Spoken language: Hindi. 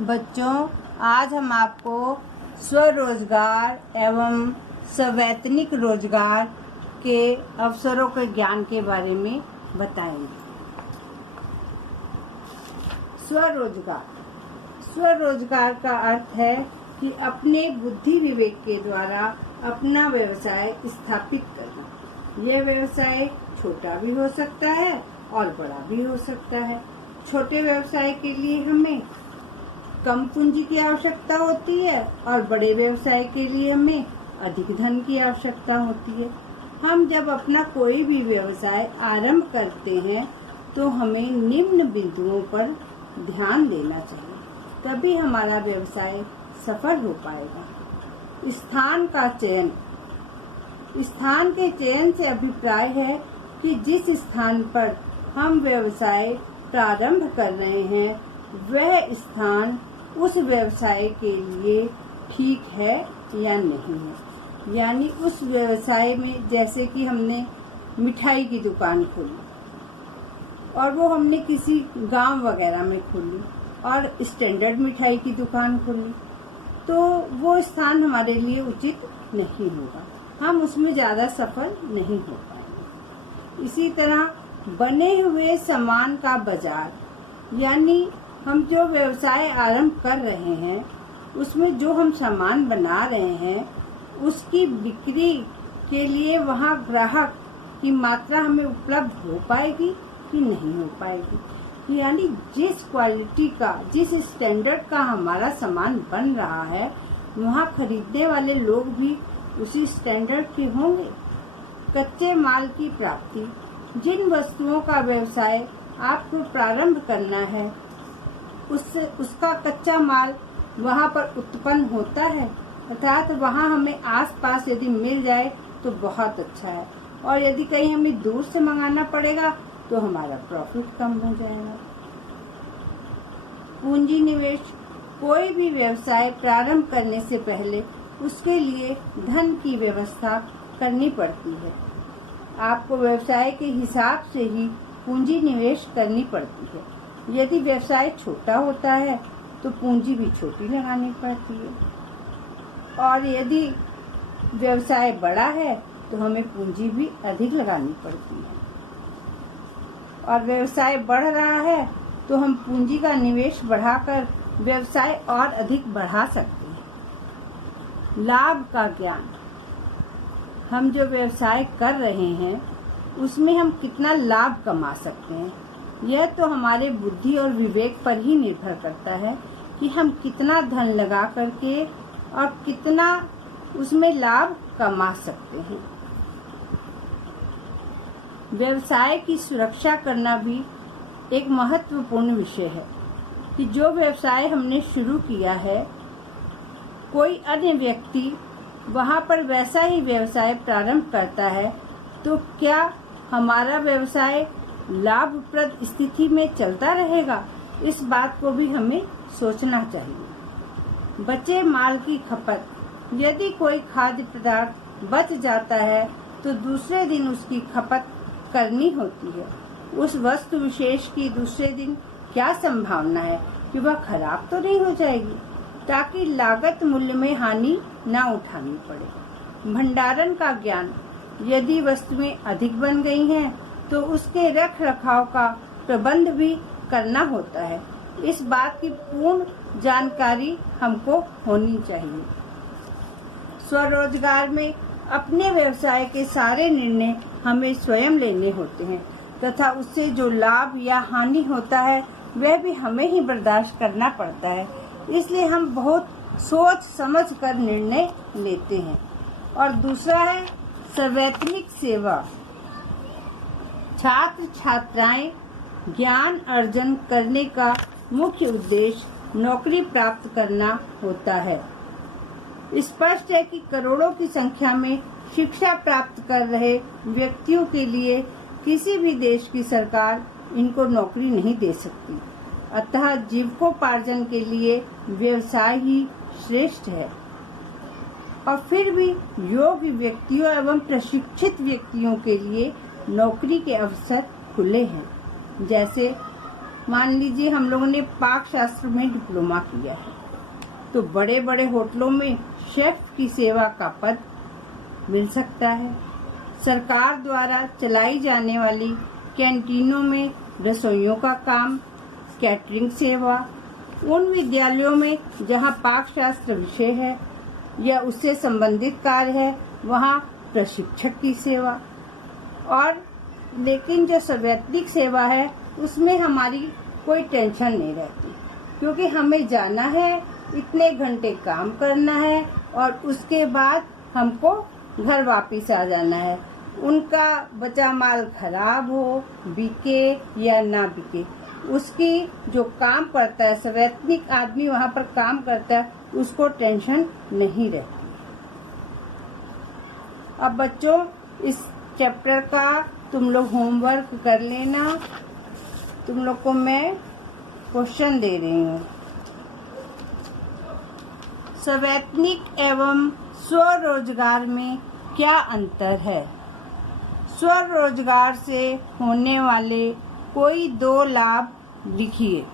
बच्चों, आज हम आपको स्वरोजगार एवं सवैतनिक रोजगार के अवसरों के ज्ञान के बारे में बताएंगे। स्वरोजगार का अर्थ है कि अपने बुद्धि विवेक के द्वारा अपना व्यवसाय स्थापित करना। यह व्यवसाय छोटा भी हो सकता है और बड़ा भी हो सकता है। छोटे व्यवसाय के लिए हमें कम पूंजी की आवश्यकता होती है और बड़े व्यवसाय के लिए हमें अधिक धन की आवश्यकता होती है। हम जब अपना कोई भी व्यवसाय आरंभ करते हैं तो हमें निम्न बिंदुओं पर ध्यान देना चाहिए, तभी हमारा व्यवसाय सफल हो पाएगा। स्थान के चयन से अभिप्राय है कि जिस स्थान पर हम व्यवसाय प्रारंभ कर रहे हैं वह स्थान उस व्यवसाय के लिए ठीक है या नहीं है। यानी उस व्यवसाय में, जैसे कि हमने मिठाई की दुकान खोली और वो हमने किसी गांव वगैरह में खोली और स्टैंडर्ड मिठाई की दुकान खोली, तो वो स्थान हमारे लिए उचित नहीं होगा, हम उसमें ज़्यादा सफल नहीं हो पाएंगे। इसी तरह बने हुए सामान का बाजार, यानी हम जो व्यवसाय आरंभ कर रहे हैं उसमें जो हम सामान बना रहे हैं उसकी बिक्री के लिए वहाँ ग्राहक की मात्रा हमें उपलब्ध हो पाएगी कि नहीं हो पाएगी। यानी जिस क्वालिटी का, जिस स्टैंडर्ड का हमारा सामान बन रहा है वहाँ खरीदने वाले लोग भी उसी स्टैंडर्ड के होंगे। कच्चे माल की प्राप्ति, जिन वस्तुओं का व्यवसाय आपको प्रारंभ करना है उसका कच्चा माल वहाँ पर उत्पन्न होता है, अर्थात वहाँ हमें आसपास यदि मिल जाए तो बहुत अच्छा है, और यदि कहीं हमें दूर से मंगाना पड़ेगा तो हमारा प्रॉफिट कम हो जाएगा। पूंजी निवेश, कोई भी व्यवसाय प्रारंभ करने से पहले उसके लिए धन की व्यवस्था करनी पड़ती है। आपको व्यवसाय के हिसाब से ही पूंजी निवेश करनी पड़ती है। यदि व्यवसाय छोटा होता है तो पूंजी भी छोटी लगानी पड़ती है, और यदि व्यवसाय बड़ा है तो हमें पूंजी भी अधिक लगानी पड़ती है, और व्यवसाय बढ़ रहा है तो हम पूंजी का निवेश बढ़ाकर व्यवसाय और अधिक बढ़ा सकते हैं। लाभ का ज्ञान, हम जो व्यवसाय कर रहे हैं उसमें हम कितना लाभ कमा सकते हैं, यह तो हमारे बुद्धि और विवेक पर ही निर्भर करता है कि हम कितना धन लगा करके और कितना उसमें लाभ कमा सकते हैं। व्यवसाय की सुरक्षा करना भी एक महत्वपूर्ण विषय है कि जो व्यवसाय हमने शुरू किया है कोई अन्य व्यक्ति वहाँ पर वैसा ही व्यवसाय प्रारंभ करता है तो क्या हमारा व्यवसाय लाभप्रद स्थिति में चलता रहेगा, इस बात को भी हमें सोचना चाहिए। बचे माल की खपत, यदि कोई खाद्य पदार्थ बच जाता है तो दूसरे दिन उसकी खपत करनी होती है। उस वस्तु विशेष की दूसरे दिन क्या संभावना है कि वह खराब तो नहीं हो जाएगी, ताकि लागत मूल्य में हानि न उठानी पड़े। भंडारण का ज्ञान, यदि वस्तुएं अधिक बन गई हैं तो उसके रख रखाव का प्रबंध भी करना होता है। इस बात की पूर्ण जानकारी हमको होनी चाहिए। स्वरोजगार में अपने व्यवसाय के सारे निर्णय हमें स्वयं लेने होते हैं तथा उससे जो लाभ या हानि होता है वह भी हमें ही बर्दाश्त करना पड़ता है। इसलिए हम बहुत सोच समझ कर निर्णय लेते हैं। और दूसरा है सवैतनिक सेवा। छात्र छात्राएं ज्ञान अर्जन करने का मुख्य उद्देश्य नौकरी प्राप्त करना होता है। स्पष्ट है कि करोड़ों की संख्या में शिक्षा प्राप्त कर रहे व्यक्तियों के लिए किसी भी देश की सरकार इनको नौकरी नहीं दे सकती, अतः जीविकोपार्जन के लिए व्यवसाय ही श्रेष्ठ है। और फिर भी योग्य व्यक्तियों एवं प्रशिक्षित व्यक्तियों के लिए नौकरी के अवसर खुले हैं। जैसे मान लीजिए हम लोगों ने पाक शास्त्र में डिप्लोमा किया है, तो बड़े बड़े होटलों में शेफ की सेवा का पद मिल सकता है। सरकार द्वारा चलाई जाने वाली कैंटीनों में रसोइयों का काम, कैटरिंग सेवा, उन विद्यालयों में जहां पाक शास्त्र विषय है या उससे संबंधित कार्य है वहां प्रशिक्षक की सेवा। और लेकिन जो सवैतनिक सेवा है उसमें हमारी कोई टेंशन नहीं रहती, क्योंकि हमें जाना है, इतने घंटे काम करना है और उसके बाद हमको घर वापस आ जाना है। उनका बचा माल खराब हो, बिके या ना बिके, उसकी जो काम करता है, सवैतनिक आदमी वहाँ पर काम करता है, उसको टेंशन नहीं रहती। अब बच्चों, इस चैप्टर का तुम लोग होमवर्क कर लेना। तुम लोग को मैं क्वेश्चन दे रही हूँ। सवैतनिक एवं स्वरोजगार में क्या अंतर है? स्वरोजगार से होने वाले कोई 2 लाभ लिखिए।